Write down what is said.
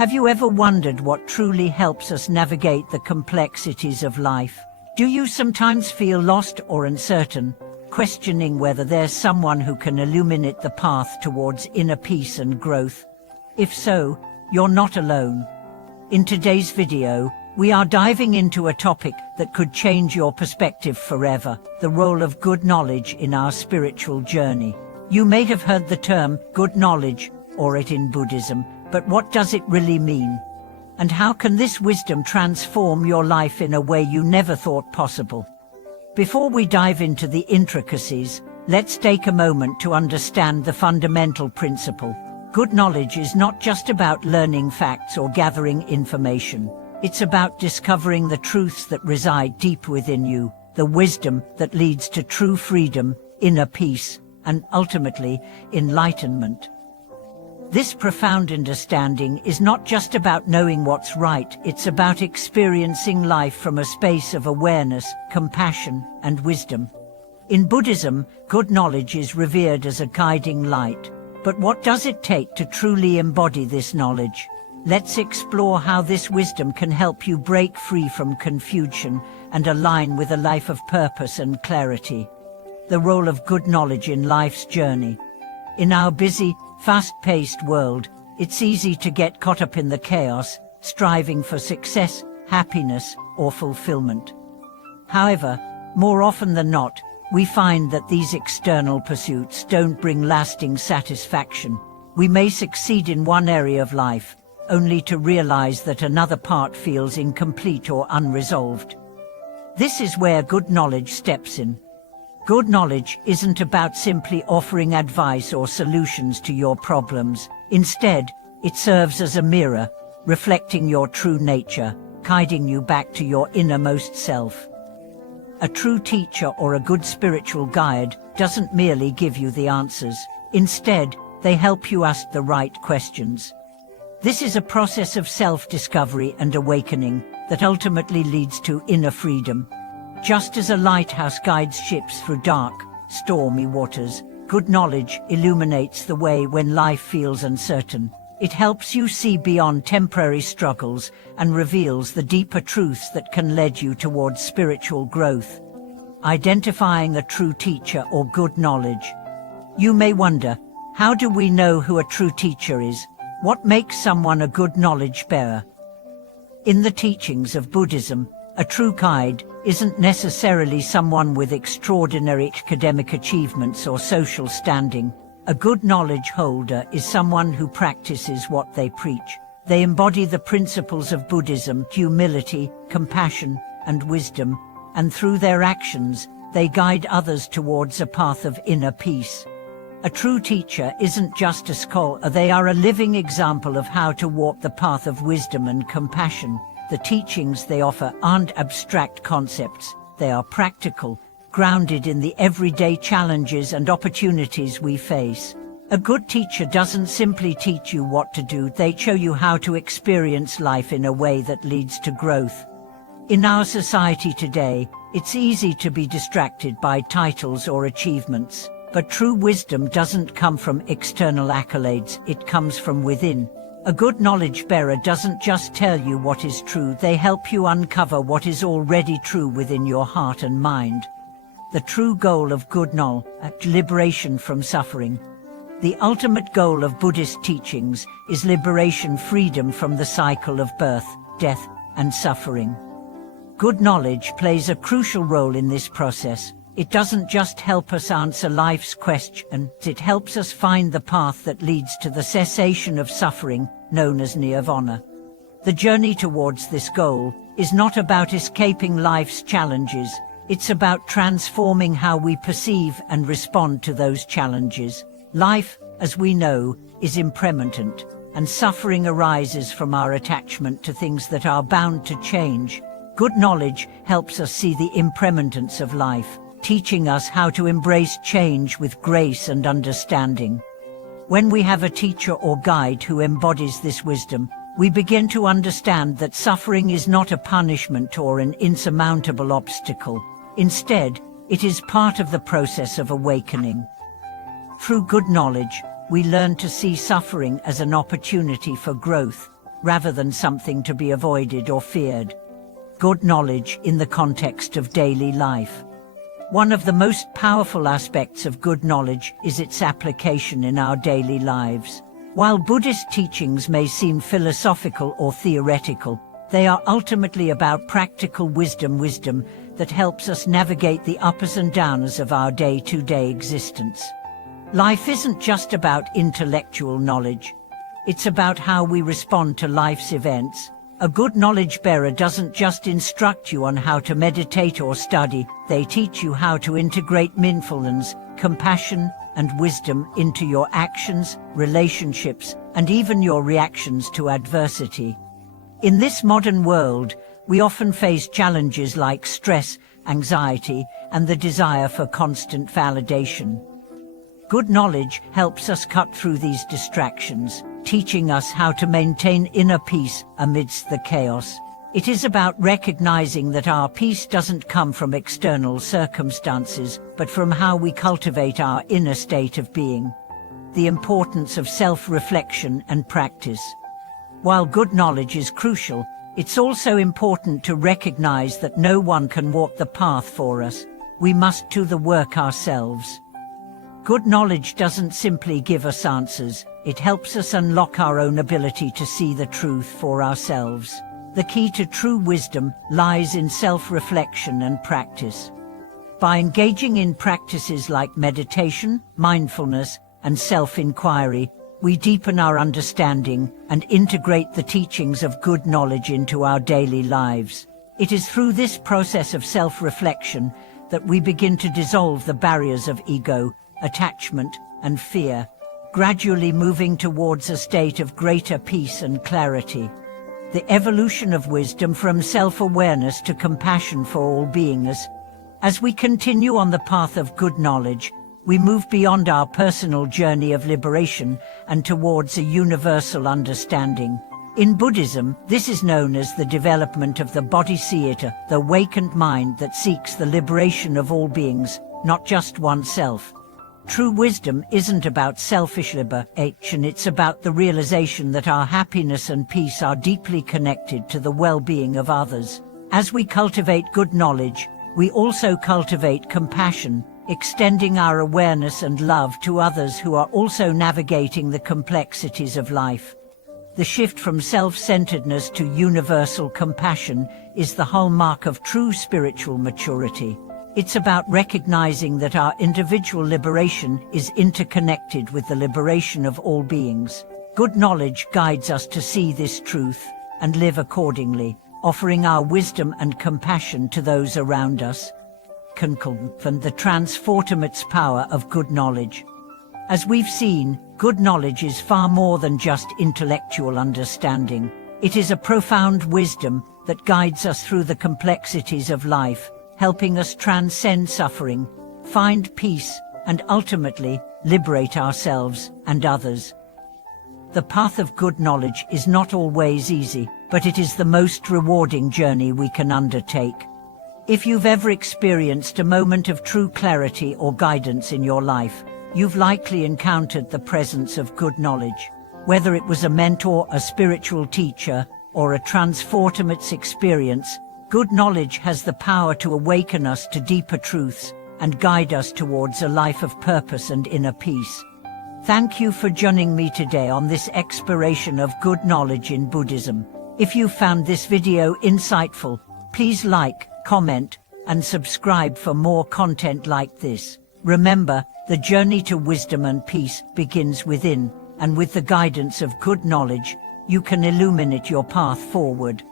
Have you ever wondered what truly helps us navigate the complexities of life? Do you sometimes feel lost or uncertain, questioning whether there's someone who can illuminate the path towards inner peace and growth? If so, you're not alone. In today's video, we are diving into a topic that could change your perspective forever: the role of good knowledge in our spiritual journey. You may have heard the term good knowledge, or it in Buddhism, but what does it really mean? And how can this wisdom transform your life in a way you never thought possible? Before we dive into the intricacies, let's take a moment to understand the fundamental principle. Good knowledge is not just about learning facts or gathering information. It's about discovering the truths that reside deep within you, the wisdom that leads to true freedom, inner peace, and ultimately, enlightenment. This profound understanding is not just about knowing what's right, it's about experiencing life from a space of awareness, compassion, and wisdom. In Buddhism, good knowledge is revered as a guiding light. But what does it take to truly embody this knowledge? Let's explore how this wisdom can help you break free from confusion and align with a life of purpose and clarity. The role of good knowledge in life's journey. In our busy, fast-paced world, it's easy to get caught up in the chaos, striving for success, happiness, or fulfillment. However, more often than not, we find that these external pursuits don't bring lasting satisfaction. We may succeed in one area of life, only to realize that another part feels incomplete or unresolved. This is where good knowledge steps in. Good knowledge isn't about simply offering advice or solutions to your problems. Instead, it serves as a mirror, reflecting your true nature, guiding you back to your innermost self. A true teacher or a good spiritual guide doesn't merely give you the answers. Instead, they help you ask the right questions. This is a process of self-discovery and awakening that ultimately leads to inner freedom. Just as a lighthouse guides ships through dark, stormy waters, good knowledge illuminates the way when life feels uncertain. It helps you see beyond temporary struggles and reveals the deeper truths that can lead you towards spiritual growth. Identifying a true teacher or good knowledge. You may wonder, how do we know who a true teacher is? What makes someone a good knowledge bearer? In the teachings of Buddhism, a true guide isn't necessarily someone with extraordinary academic achievements or social standing. A good knowledge holder is someone who practices what they preach. They embody the principles of Buddhism: humility, compassion, and wisdom, and through their actions, they guide others towards a path of inner peace. A true teacher isn't just a scholar, they are a living example of how to walk the path of wisdom and compassion. The teachings they offer aren't abstract concepts, they are practical, grounded in the everyday challenges and opportunities we face. A good teacher doesn't simply teach you what to do, they show you how to experience life in a way that leads to growth. In our society today, it's easy to be distracted by titles or achievements. But true wisdom doesn't come from external accolades, it comes from within. A good knowledge bearer doesn't just tell you what is true, they help you uncover what is already true within your heart and mind. The true goal of good knowledge is liberation from suffering. The ultimate goal of Buddhist teachings is liberation, freedom from the cycle of birth, death, and suffering. Good knowledge plays a crucial role in this process. It doesn't just help us answer life's questions, it helps us find the path that leads to the cessation of suffering, known as nirvana. The journey towards this goal is not about escaping life's challenges, it's about transforming how we perceive and respond to those challenges. Life, as we know, is impermanent, and suffering arises from our attachment to things that are bound to change. Good knowledge helps us see the impermanence of life, teaching us how to embrace change with grace and understanding. When we have a teacher or guide who embodies this wisdom, we begin to understand that suffering is not a punishment or an insurmountable obstacle. Instead, it is part of the process of awakening. Through good knowledge, we learn to see suffering as an opportunity for growth. rather than something to be avoided or feared. Good knowledge in the context of daily life. One of the most powerful aspects of good knowledge is its application in our daily lives. While Buddhist teachings may seem philosophical or theoretical, they are ultimately about practical wisdom that helps us navigate the ups and downs of our day-to-day existence. Life isn't just about intellectual knowledge. It's about how we respond to life's events. A good knowledge bearer doesn't just instruct you on how to meditate or study, they teach you how to integrate mindfulness, compassion, and wisdom into your actions, relationships, and even your reactions to adversity. In this modern world, we often face challenges like stress, anxiety, and the desire for constant validation. Good knowledge helps us cut through these distractions, teaching us how to maintain inner peace amidst the chaos. It is about recognizing that our peace doesn't come from external circumstances, but from how we cultivate our inner state of being. The importance of self-reflection and practice. While good knowledge is crucial, it's also important to recognize that no one can walk the path for us. We must do the work ourselves. Good knowledge doesn't simply give us answers, it helps us unlock our own ability to see the truth for ourselves. The key to true wisdom lies in self-reflection and practice. By engaging in practices like meditation, mindfulness, and self-inquiry, we deepen our understanding and integrate the teachings of good knowledge into our daily lives. It is through this process of self-reflection that we begin to dissolve the barriers of ego, attachment, and fear, gradually moving towards a state of greater peace and clarity. The evolution of wisdom from self-awareness to compassion for all beingness. As we continue on the path of good knowledge, we move beyond our personal journey of liberation and towards a universal understanding. In Buddhism, this is known as the development of the bodhisattva, the awakened mind that seeks the liberation of all beings, not just oneself. True wisdom isn't about selfish liberation, it's about the realization that our happiness and peace are deeply connected to the well-being of others. As we cultivate good knowledge, we also cultivate compassion, extending our awareness and love to others who are also navigating the complexities of life. The shift from self-centeredness to universal compassion is the hallmark of true spiritual maturity. It's about recognizing that our individual liberation is interconnected with the liberation of all beings. Good knowledge guides us to see this truth and live accordingly, offering our wisdom and compassion to those around us. Confront the transformative power of good knowledge. As we've seen, good knowledge is far more than just intellectual understanding. It is a profound wisdom that guides us through the complexities of life, helping us transcend suffering, find peace, and ultimately liberate ourselves and others. The path of good knowledge is not always easy, but it is the most rewarding journey we can undertake. If you've ever experienced a moment of true clarity or guidance in your life, you've likely encountered the presence of good knowledge. Whether it was a mentor, a spiritual teacher, or a transformative experience, good knowledge has the power to awaken us to deeper truths and guide us towards a life of purpose and inner peace. Thank you for joining me today on this exploration of good knowledge in Buddhism. If you found this video insightful, please like, comment, and subscribe for more content like this. Remember, the journey to wisdom and peace begins within, and with the guidance of good knowledge, you can illuminate your path forward.